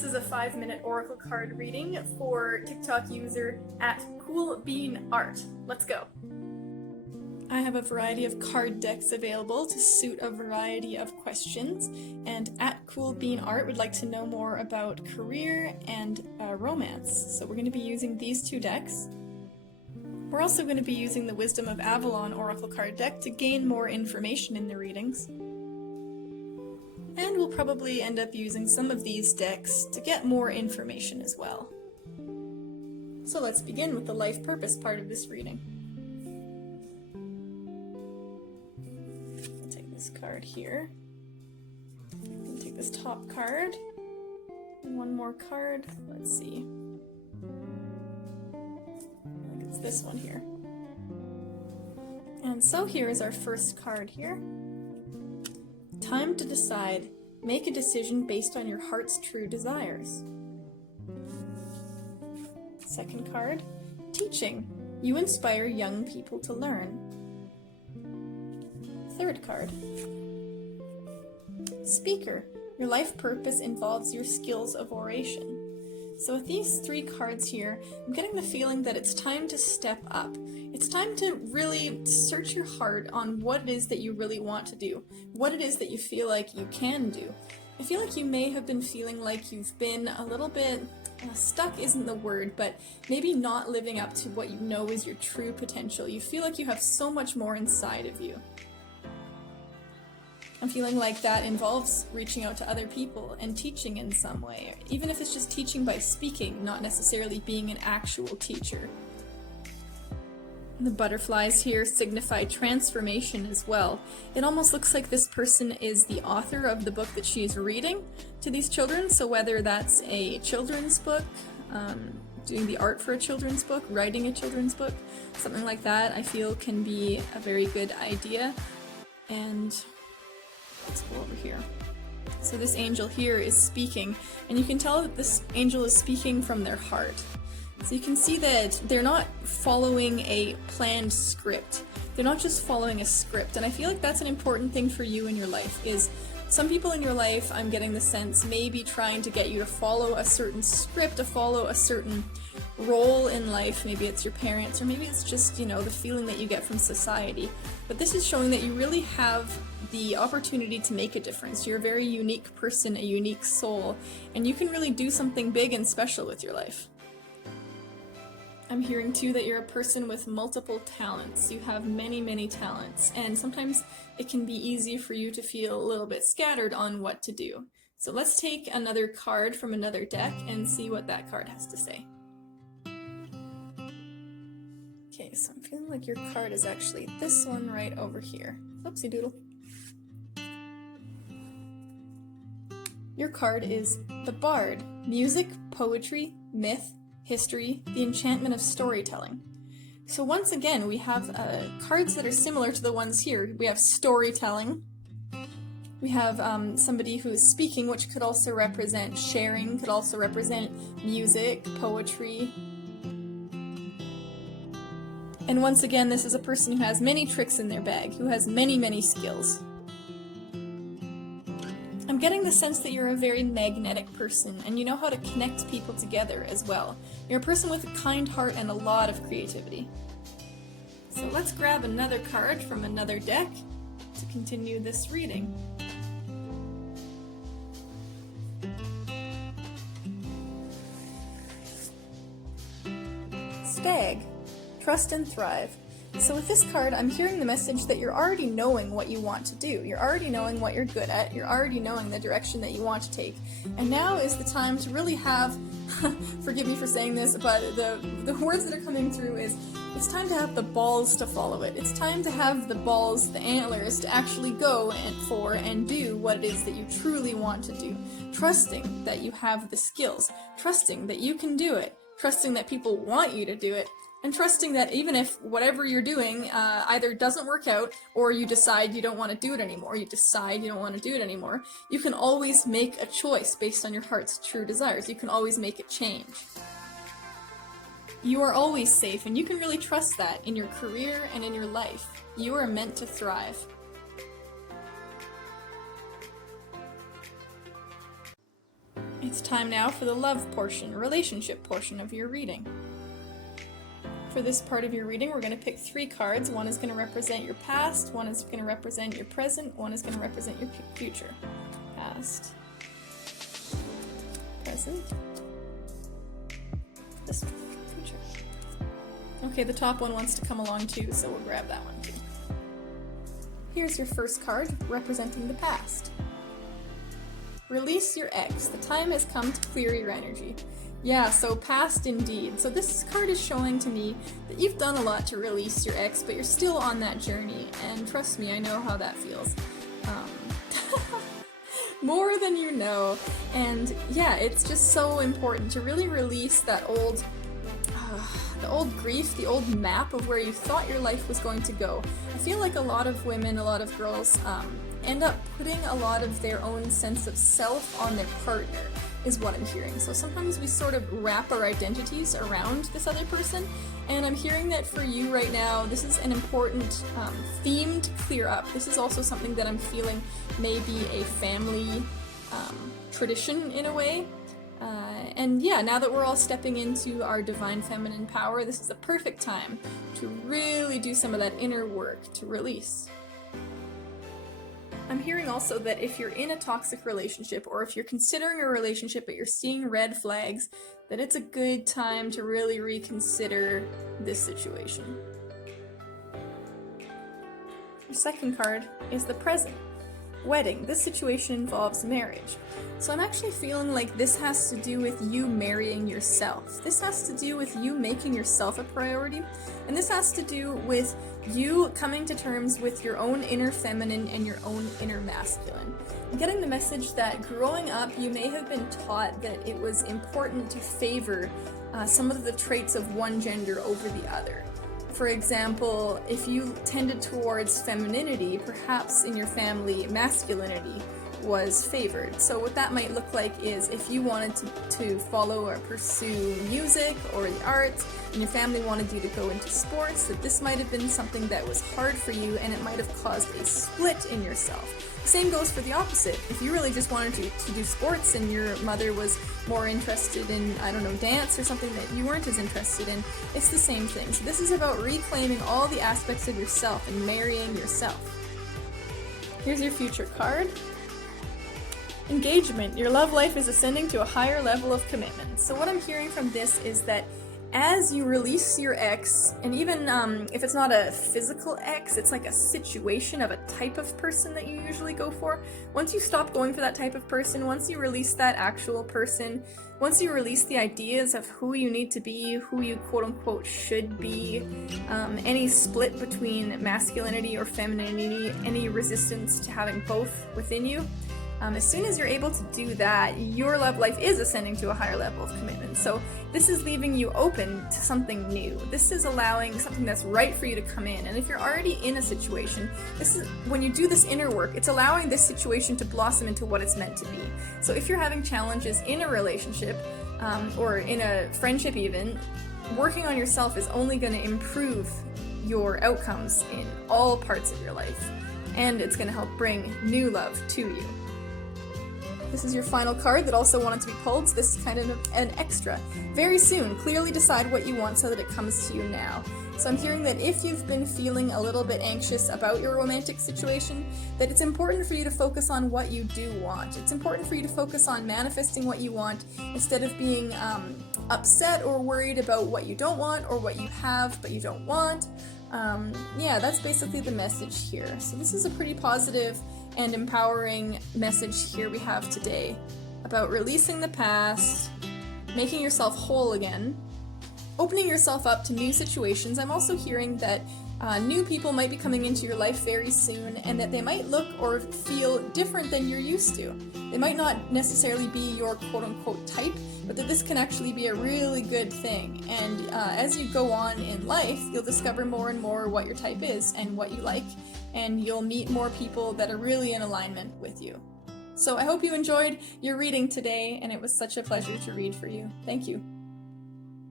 This is a 5-minute oracle card reading for TikTok user @coolbeanart. Let's go. I have a variety of card decks available to suit a variety of questions, and @coolbeanart would like to know more about career and romance. So we're going to be using these two decks. We're also going to be using the Wisdom of Avalon oracle card deck to gain more information in the readings. And we'll probably end up using some of these decks to get more information as well. So let's begin with the life purpose part of this reading. I'll take this card here. I'll take this top card. And one more card. Let's see. I think it's this one here. And so here is our first card here. Time to decide. Make a decision based on your heart's true desires. Second card, teaching. You inspire young people to learn. Third card, speaker. Your life purpose involves your skills of oration. So with these three cards here, I'm getting the feeling that it's time to step up. It's time to really search your heart on what it is that you really want to do, what it is that you feel like you can do. I feel like you may have been feeling like you've been a little bit, stuck isn't the word, but maybe not living up to what you know is your true potential. You feel like you have so much more inside of you. I'm feeling like that involves reaching out to other people and teaching in some way, even if it's just teaching by speaking, not necessarily being an actual teacher. The butterflies here signify transformation as well. It almost looks like this person is the author of the book that she's reading to these children, so whether that's a children's book, doing the art for a children's book, writing a children's book, something like that, I feel can be a very good idea. And let's go over here. So this angel here is speaking, and you can tell that this angel is speaking from their heart. So you can see that they're not following a planned script. They're not just following a script, and I feel like that's an important thing for you in your life, is some people in your life, I'm getting the sense, may be trying to get you to follow a certain script, to follow a certain role in life. Maybe it's your parents, or maybe it's just, the feeling that you get from society. But this is showing that you really have the opportunity to make a difference. You're a very unique person, a unique soul, and you can really do something big and special with your life. I'm hearing too that you're a person with multiple talents. You have many, many talents, and sometimes it can be easy for you to feel a little bit scattered on what to do. So let's take another card from another deck and see what that card has to say. Okay, so I'm feeling like your card is actually this one right over here. Oopsie doodle. Your card is the Bard. Music, poetry, myth, history, the enchantment of storytelling. So once again, we have cards that are similar to the ones here. We have storytelling. We have somebody who is speaking, which could also represent sharing, could also represent music, poetry. And once again, this is a person who has many tricks in their bag, who has many, many skills. I'm getting the sense that you're a very magnetic person, and you know how to connect people together as well. You're a person with a kind heart and a lot of creativity. So let's grab another card from another deck to continue this reading. Stag. Trust and thrive. So with this card, I'm hearing the message that you're already knowing what you want to do. You're already knowing what you're good at. You're already knowing the direction that you want to take. And now is the time to really have, forgive me for saying this, but the words that are coming through is, it's time to have the balls to follow it. It's time to have the balls, the antlers, to actually go and do what it is that you truly want to do. Trusting that you have the skills. Trusting that you can do it. Trusting that people want you to do it. And trusting that even if whatever you're doing either doesn't work out, or you decide you don't want to do it anymore, you can always make a choice based on your heart's true desires. You can always make a change. You are always safe, and you can really trust that in your career and in your life. You are meant to thrive. It's time now for the love portion, relationship portion of your reading. For this part of your reading, we're going to pick 3 cards. One is going to represent your past, one is going to represent your present, one is going to represent your future. Past, present, this future. Okay, the top one wants to come along too, so we'll grab that one too. Here's your first card, representing the past. Release your ex. The time has come to clear your energy. Yeah, so past indeed. So this card is showing to me that you've done a lot to release your ex, but you're still on that journey, and trust me, I know how that feels. More than you know. And yeah, it's just so important to really release that old the old grief, the old map of where you thought your life was going to go. I feel like a lot of women, a lot of girls, end up putting a lot of their own sense of self on their partner, is what I'm hearing. So sometimes we sort of wrap our identities around this other person, and I'm hearing that for you right now, this is an important theme to clear up. This is also something that I'm feeling may be a family tradition in a way. And yeah, now that we're all stepping into our divine feminine power, this is the perfect time to really do some of that inner work to release. I'm hearing also that if you're in a toxic relationship, or if you're considering a relationship but you're seeing red flags, that it's a good time to really reconsider this situation. The second card is the present. Wedding. This situation involves marriage. So I'm actually feeling like this has to do with you marrying yourself. This has to do with you making yourself a priority, and this has to do with you coming to terms with your own inner feminine and your own inner masculine. I'm getting the message that growing up you may have been taught that it was important to favor some of the traits of one gender over the other. For example, if you tended towards femininity, perhaps in your family masculinity was favored. So what that might look like is if you wanted to follow or pursue music or the arts, and your family wanted you to go into sports, that this might have been something that was hard for you, and it might have caused a split in yourself. Same goes for the opposite. If you really just wanted to do sports and your mother was more interested in, I don't know, dance or something that you weren't as interested in, it's the same thing. So this is about reclaiming all the aspects of yourself and marrying yourself. Here's your future card. Engagement. Your love life is ascending to a higher level of commitment. So what I'm hearing from this is that as you release your ex, and even if it's not a physical ex, it's like a situation of a type of person that you usually go for. Once you stop going for that type of person, once you release that actual person, once you release the ideas of who you need to be, who you quote-unquote should be, any split between masculinity or femininity, any resistance to having both within you, as soon as you're able to do that, your love life is ascending to a higher level of commitment. So this is leaving you open to something new. This is allowing something that's right for you to come in. And if you're already in a situation, this is when you do this inner work, it's allowing this situation to blossom into what it's meant to be. So if you're having challenges in a relationship, or in a friendship even, working on yourself is only going to improve your outcomes in all parts of your life. And it's going to help bring new love to you. This is your final card that also wanted to be pulled, so this is kind of an extra. Very soon, clearly decide what you want so that it comes to you now. So I'm hearing that if you've been feeling a little bit anxious about your romantic situation, that it's important for you to focus on what you do want. It's important for you to focus on manifesting what you want instead of being upset or worried about what you don't want or what you have but you don't want. Yeah, that's basically the message here. So this is a pretty positive and empowering message here we have today about releasing the past, making yourself whole again, opening yourself up to new situations. I'm also hearing that new people might be coming into your life very soon, and that they might look or feel different than you're used to. They might not necessarily be your quote-unquote type, but that this can actually be a really good thing. And as you go on in life, you'll discover more and more what your type is and what you like, and you'll meet more people that are really in alignment with you. So I hope you enjoyed your reading today, and it was such a pleasure to read for you. Thank you.